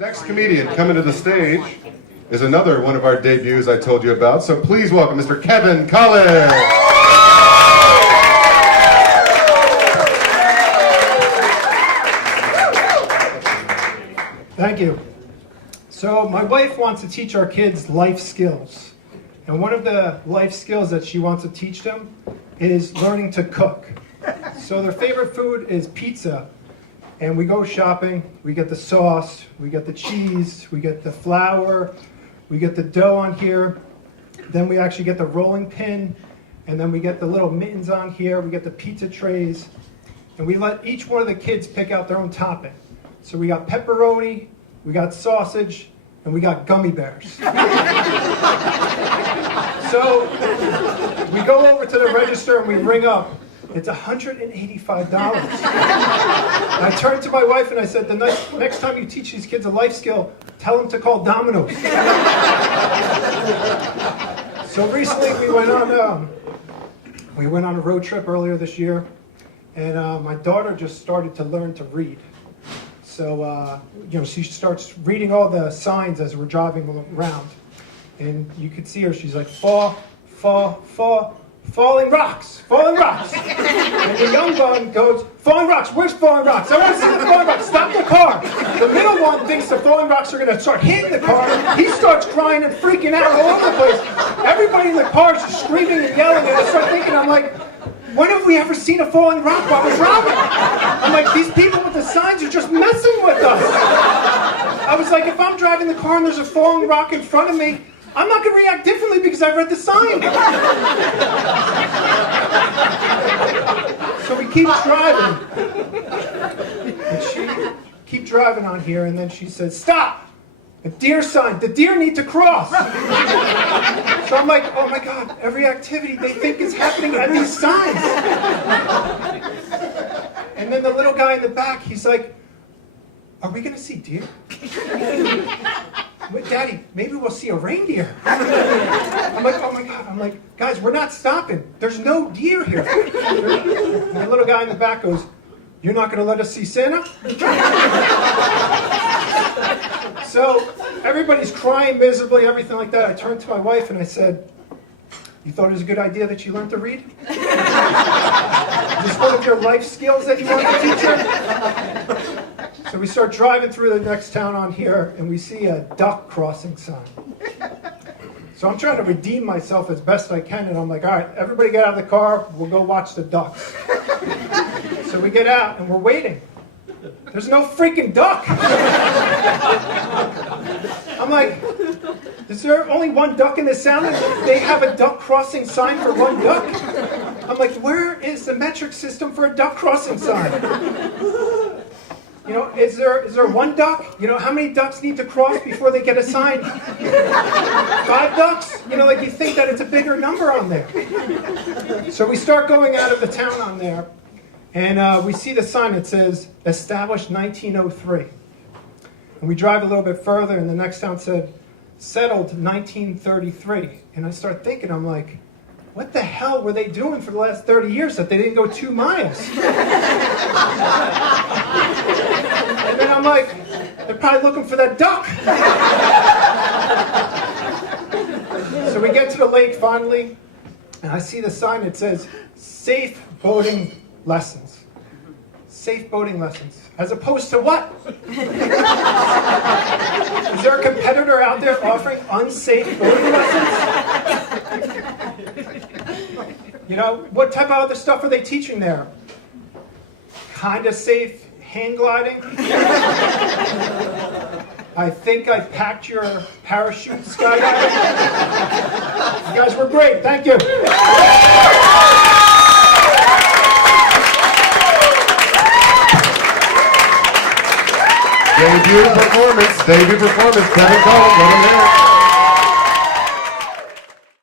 Next comedian coming to the stage is another one of our debuts I told you about. So please welcome Mr. Kevin Cullen. Thank you. So my wife wants to teach our kids life skills. And one of the life skills that she wants to teach them is learning to cook. So their favorite food is pizza. And we go shopping, we get the sauce, we get the cheese, we get the flour, we get the dough on here. Then we actually get the rolling pin, and then we get the little mittens on here, we get the pizza trays. And we let each one of the kids pick out their own topping. So we got pepperoni, we got sausage, and we got gummy bears. So we go over to the register and we ring up. It's $185. I turned to my wife and I said, the next time you teach these kids a life skill, tell them to call Domino's. So recently we went on a road trip earlier this year, and my daughter just started to learn to read. So, she starts reading all the signs as we're driving around. And you could see her, she's like, fall, falling rocks. And the young one goes, falling rocks, where's falling rocks? I want to see the falling rocks, stop the car. The middle one thinks the falling rocks are going to start hitting the car. He starts crying and freaking out all over the place. Everybody in the car is just screaming and yelling, and I start thinking, I'm like, when have we ever seen a falling rock while we're driving? I'm like, these people with the signs are just messing with us. I was like, if I'm driving the car and there's a falling rock in front of me, I'm not going to react differently because I read the sign. So we keep driving. And she keep driving on here, and then she says, stop! A deer sign. The deer need to cross. So I'm like, oh my God, every activity they think is happening at these signs. And then the little guy in the back, he's like, are we going to see deer? Daddy, maybe we'll see a reindeer. I'm like, oh my God. I'm like, guys, we're not stopping. There's no deer here. And the little guy in the back goes, you're not going to let us see Santa? So everybody's crying miserably, everything like that. I turned to my wife and I said, you thought it was a good idea that you learned to read? Is this one of your life skills that you want to teach her? So we start driving through the next town on here, and we see a duck crossing sign. So I'm trying to redeem myself as best I can, and I'm like, all right, everybody get out of the car, we'll go watch the ducks. So we get out, and we're waiting. There's no freaking duck! I'm like, is there only one duck in this town? They have a duck crossing sign for one duck? I'm like, where is the metric system for a duck crossing sign? Is there one duck? How many ducks need to cross before they get a sign? 5 ducks? You think that it's a bigger number on there. So we start going out of the town on there, and we see the sign that says, established 1903. And we drive a little bit further, and the next town said, settled 1933. And I start thinking, I'm like, what the hell were they doing for the last 30 years that they didn't go 2 miles? And then I'm like, they're probably looking for that duck. So we get to the lake finally, and I see the sign that says, safe boating lessons. Safe boating lessons. As opposed to what? Is there a competitor out there offering unsafe boating lessons? What type of other stuff are they teaching there? Kind of safe hang gliding? I think I packed your parachute skydiving. You guys were great. Thank you. Debut performance, Kevin Cullen, let him hear it.